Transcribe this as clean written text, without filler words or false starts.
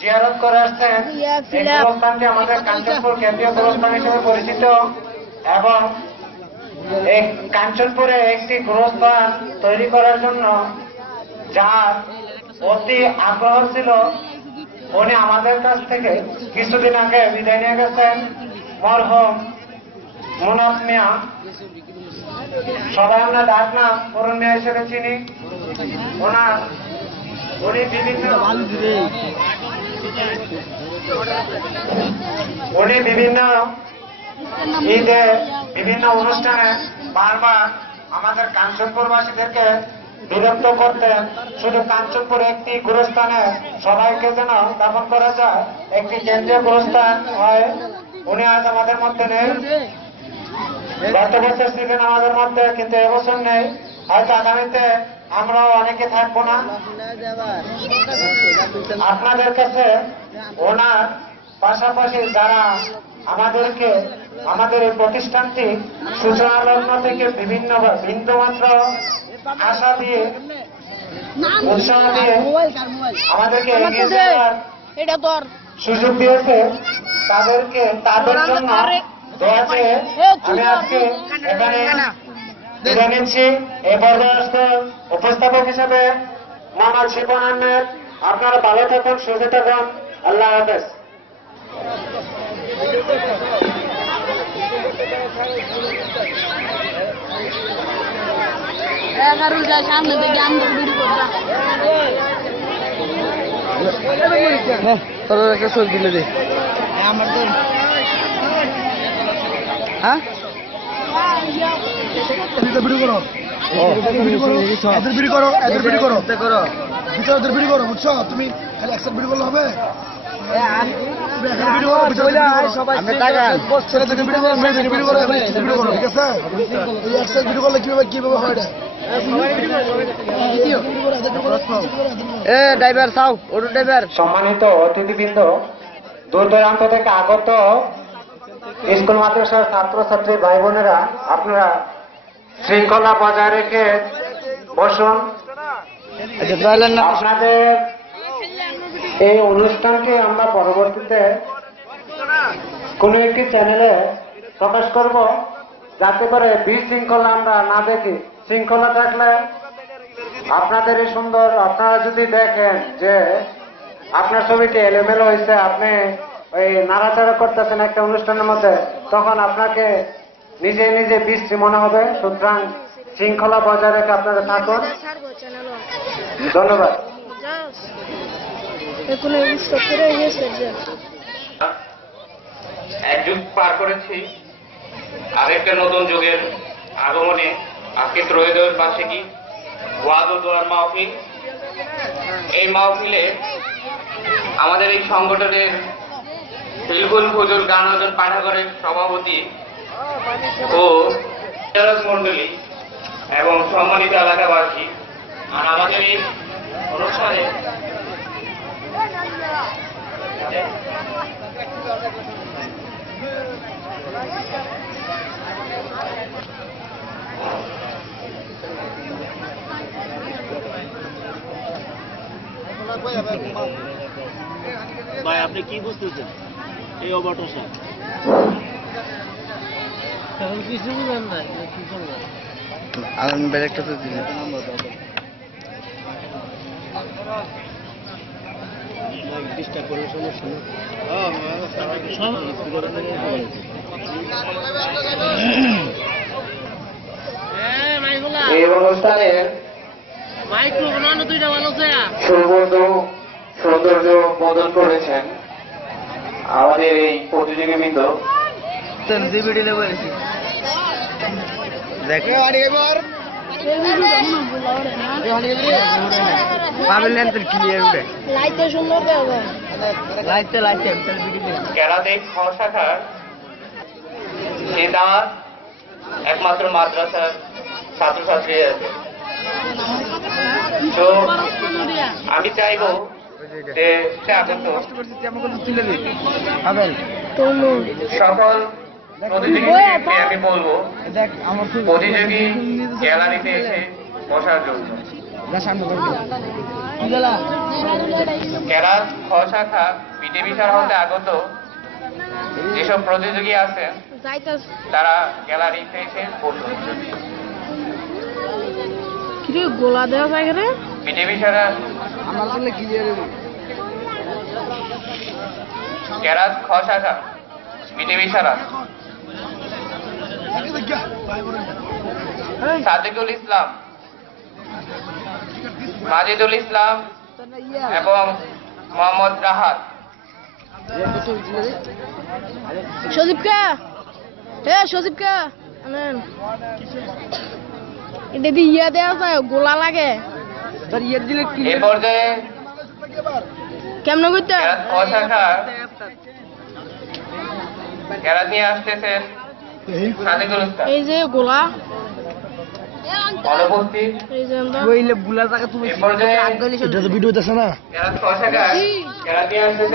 জিয়ারত করে আসছেন। এই গোরস্থানটি আমাদের কাঞ্চনপুর কেন্দ্রীয় গোরস্থান হিসেবে পরিচিত এবং এই কাঞ্চনপুরে একটি গোরস্থান তৈরি করার জন্য যার অতি আগ্রহ ছিল উনি আমাদের কাছ থেকে কিছুদিন আগে বিদায় নিয়ে গেছেন মরহুম মুনাফ মিয়া, সবাই আমরা ডাক নাম অরুণ মিয়া হিসেবে চিনি। উনি বিভিন্ন ঈদে বিভিন্ন অনুষ্ঠানে বারবার আমাদের কাঞ্চনপুরবাসীদেরকে বিরক্ত করতেন। শুধু কাঞ্চনপুরে একটি গোরস্থানে সবাইকে যেন দাফন করা যায়, একটি কেন্দ্রীয় গোরস্থান হয়। উনি আজ আমাদের মধ্যে নেই, গত বছর ছিলেন আমাদের মধ্যে, কিন্তু এবছর নেই। হয়তো আগামীতে আমরাও অনেকে থাকবো না। আপনাদের কাছে ওনার পাশাপাশি যারা আমাদেরকে আমাদের এই প্রতিষ্ঠানটি সূচনা লগ্ন থেকে বিভিন্ন বিন্দুমাত্র আশা দিয়ে উৎসাহ দিয়ে আমাদেরকে এগিয়ে যাওয়ার সুযোগ দিয়েছে, তাদের জন্য দোয়া চেয়ে আমি আজকে এখানে বিদায় নিচ্ছি। এই পর্যায়স্থ উপস্থাপক হিসেবে মোহাম্মদ শিপন আহমেদ। আপনারা ভালো থাকুন, সুস্থ থাকুন। আল্লাহ হাফেজ। একটা ছবি দিলে দে আমার তো হ্যাঁ ভিডিও করো, এদের ভিডিও করো, এদের ভিডিও করো, ভিতরে ভিডিও করো, বুঝছো? তুমি খালি একসাথে ভিডিও করলে হবে? সম্মানিত অতিথিবৃন্দ, দূর দূরান্ত থেকে আগত স্কুল মাদ্রাসার ছাত্রছাত্রী ভাই বোনেরা, আপনারা শৃঙ্খলা বজায় রেখে বসুন। আপনাদের এই অনুষ্ঠানটি আমরা পরবর্তীতে কোনো একটি চ্যানেলে প্রকাশ করব, যাতে করে বিশৃঙ্খলা আমরা না দেখি। শৃঙ্খলা থাকলে আপনাদের এই সুন্দর, আপনারা যদি দেখেন যে আপনার ছবিটি এলোমেলো হয়েছে, আপনি ওই নাড়াচাড়া করতেছেন একটা অনুষ্ঠানের মধ্যে, তখন আপনাকে নিজে নিজে বিশ্রী মনে হবে। সুতরাং শৃঙ্খলা বজায় রেখে আপনারা থাকুন। ধন্যবাদ। এক যুগ পার করেছি, আরেকটা নতুন যুগের আগমনে আজকে ত্রয়োদশ বার্ষিকী ওয়াজ ও দোয়ার মাহফিল। এই মাহফিলে আমাদের এই সংগঠনের হিলকুল ফুজুল গান আয়োজন পাঠাগারের সভাপতি ও মন্ডলী এবং সম্মানিত এলাকাবাসী, আর আমাদের এই অনুষ্ঠানে ভাই আপনি কি বুঝতেছেন এই অবটসা? কিছু বুঝেন না, আমি ব্যারেকটা তো দিলে ডিস্টার্ব করার সমস্যা নেই। এই অনুষ্ঠানের সৌন্দর্য বদল করেছেন আমাদের এই প্রতিযোগীবৃন্দ। কেরাতে খ শাখার নেতা একমাত্র মাদ্রাসার ছাত্রছাত্রী আছে। তো আমি চাইব যে আগত সকল প্রতিযোগীকে আমি বলবো প্রতিযোগী গ্যালারিতে এসে বসার জন্য। কেরাত খ শাখা বিটিভি শাখা হতে আগত যেসব প্রতিযোগী আছেন তারা গ্যালারিতে এসে বসুন। গোলা দেওয়া যায় এখানে বিটিভি শাখা কেরাত খ শাখা বিটিভি শাখা সাদিকুল ইসলাম, মাজিদুল ইসলাম এবং মোহাম্মদ রাহাত। সজীবকা সজীবকা এটা দিয়ে ইয়া দেওয়া যায় গোলা লাগে এ পর্যায়ে কেমন করতে কেরাত খ শাখা কেরাত নিয়ে আসতেছেন সাদিকুল ইসলাম। এই যে গোলা অনুপস্থিত এই যে আমরা এ পর্যায়ে এটা তো ভিডিও দেখছে না কেরাত খ শাখা কেরাত নিয়ে আসতেছেন